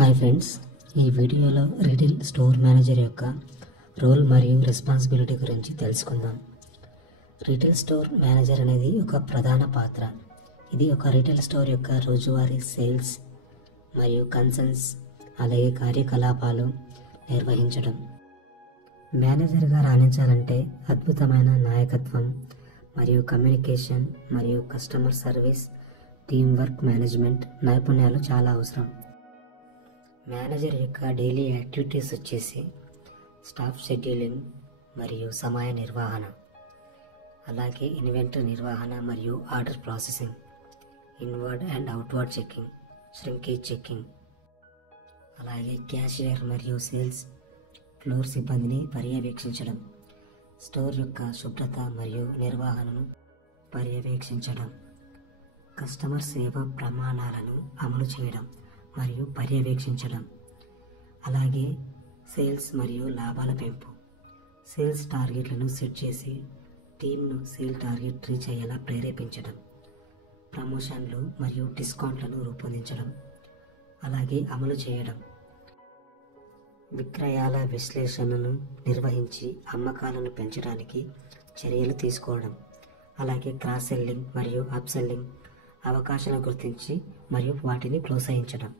Hi friends, ఈ వీడియోలో retail store manager యొక్క రోల్ మరియు రెస్పాన్సిబిలిటీ గురించి తెలుసుకుందాం. రిటైల్ స్టోర్ మేనేజర్ అనేది ఒక ప్రధాన పాత్ర. ఇది ఒక రిటైల్ స్టోర్ యొక్క రోజువారీ సేల్స్ మరియు కన్సర్న్స్ అలాగే కార్యకలాపాలు నిర్వహించడం. మేనేజర్గా రాణించాలంటే అద్భుతమైన నాయకత్వం మరియు కమ్యూనికేషన్ మరియు customer service, team work management నైపుణ్యాలు చాలా అవసరం. మేనేజర్ యొక్క డైలీ యాక్టివిటీస్ వచ్చేసి స్టాఫ్ షెడ్యూలింగ్ మరియు సమయ నిర్వహణ, అలాగే ఇన్వెంటరీ నిర్వహణ మరియు order processing, inward and outward checking, shrinkage checking, అలాగే క్యాషియర్ మరియు సేల్స్ ఫ్లోర్ సిబ్బందిని పర్యవేక్షించడం, స్టోర్ యొక్క శుభ్రత మరియు నిర్వహణను పర్యవేక్షించడం, కస్టమర్ సేవ ప్రమాణాలను అమలు చేయడం మరియు పర్యవేక్షించడం, అలాగే సేల్స్ మరియు లాభాల పెంపు, సేల్స్ టార్గెట్లను సెట్ చేసి టీమ్ను సేల్ టార్గెట్ రీచ్ అయ్యేలా ప్రేరేపించడం, ప్రమోషన్లు మరియు డిస్కౌంట్లను రూపొందించడం అలాగే అమలు చేయడం, విక్రయాల విశ్లేషణను నిర్వహించి అమ్మకాలను పెంచడానికి చర్యలు తీసుకోవడం, అలాగే క్రాస్ సెల్లింగ్ మరియు అప్ సెల్లింగ్ అవకాశాలను గుర్తించి మరియు వాటిని ప్రోత్సహించడం.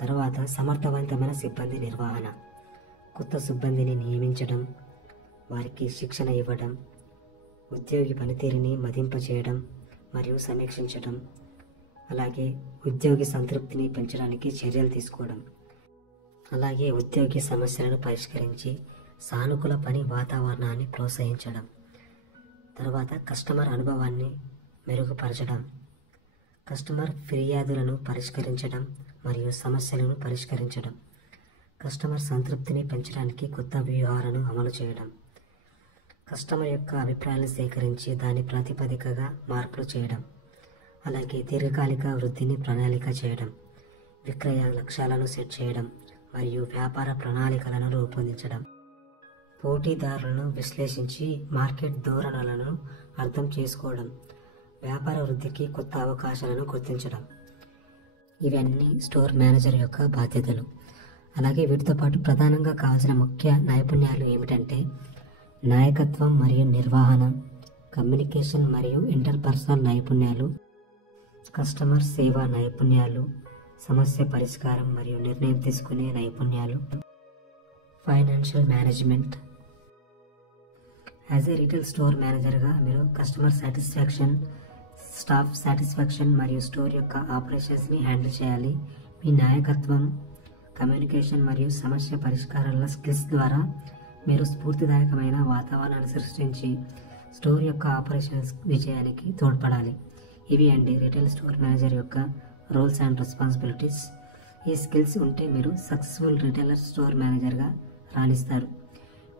తర్వాత సమర్థవంతమైన సిబ్బంది నిర్వహణ, కొత్త సిబ్బందిని నియమించడం, వారికి శిక్షణ ఇవ్వడం, ఉద్యోగి పనితీరుని మదింపచేయడం మరియు సమీక్షించడం, అలాగే ఉద్యోగి సంతృప్తిని పెంచడానికి చర్యలు తీసుకోవడం, అలాగే ఉద్యోగి సమస్యలను పరిష్కరించి సానుకూల పని వాతావరణాన్ని ప్రోత్సహించడం. తర్వాత కస్టమర్ అనుభవాన్ని మెరుగుపరచడం, కస్టమర్ ఫిర్యాదులను పరిష్కరించడం మరియు సమస్యలను పరిష్కరించడం, కస్టమర్ సంతృప్తిని పెంచడానికి కొత్త వ్యూహాలను అమలు చేయడం, కస్టమర్ యొక్క అభిప్రాయాలను సేకరించి దాని ప్రాతిపదికగా మార్పులు చేయడం, అలాగే దీర్ఘకాలిక వృద్ధిని ప్రణాళిక చేయడం, విక్రయ లక్ష్యాలను సెట్ చేయడం మరియు వ్యాపార ప్రణాళికలను రూపొందించడం, పోటీదారులను విశ్లేషించి మార్కెట్ ధోరణులను అర్థం చేసుకోవడం, వ్యాపార వృద్ధికి కొత్త అవకాశాలను గుర్తించడం. ఇవన్నీ స్టోర్ మేనేజర్ యొక్క బాధ్యతలు. అలాగే వీటితో పాటు ప్రధానంగా కావాల్సిన ముఖ్య నైపుణ్యాలు ఏమిటంటే నాయకత్వం మరియు నిర్వహణ, కమ్యూనికేషన్ మరియు ఇంటర్పర్సనల్ నైపుణ్యాలు, కస్టమర్ సేవ నైపుణ్యాలు, సమస్య పరిష్కారం మరియు నిర్ణయం తీసుకునే నైపుణ్యాలు, financial management. As a retail store మేనేజర్గా మీరు కస్టమర్ సాటిస్ఫాక్షన్, స్టాఫ్ సాటిస్ఫాక్షన్ మరియు స్టోర్ యొక్క ఆపరేషన్స్ని హ్యాండిల్ చేయాలి. మీ నాయకత్వం, కమ్యూనికేషన్ మరియు సమస్య పరిష్కారాల స్కిల్స్ ద్వారా మీరు స్ఫూర్తిదాయకమైన వాతావరణాన్ని సృష్టించి స్టోర్ యొక్క ఆపరేషన్స్ విజయానికి తోడ్పడాలి. ఇవి రిటైల్ స్టోర్ మేనేజర్ యొక్క రోల్స్ అండ్ రెస్పాన్సిబిలిటీస్. ఈ స్కిల్స్ ఉంటే మీరు సక్సెస్ఫుల్ రిటైలర్ స్టోర్ మేనేజర్గా రాణిస్తారు.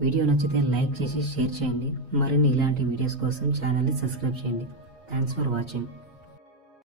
వీడియో నచ్చితే లైక్ చేసి షేర్ చేయండి. మరిన్ని ఇలాంటి వీడియోస్ కోసం ఛానల్ని సబ్స్క్రైబ్ చేయండి. Thanks for watching.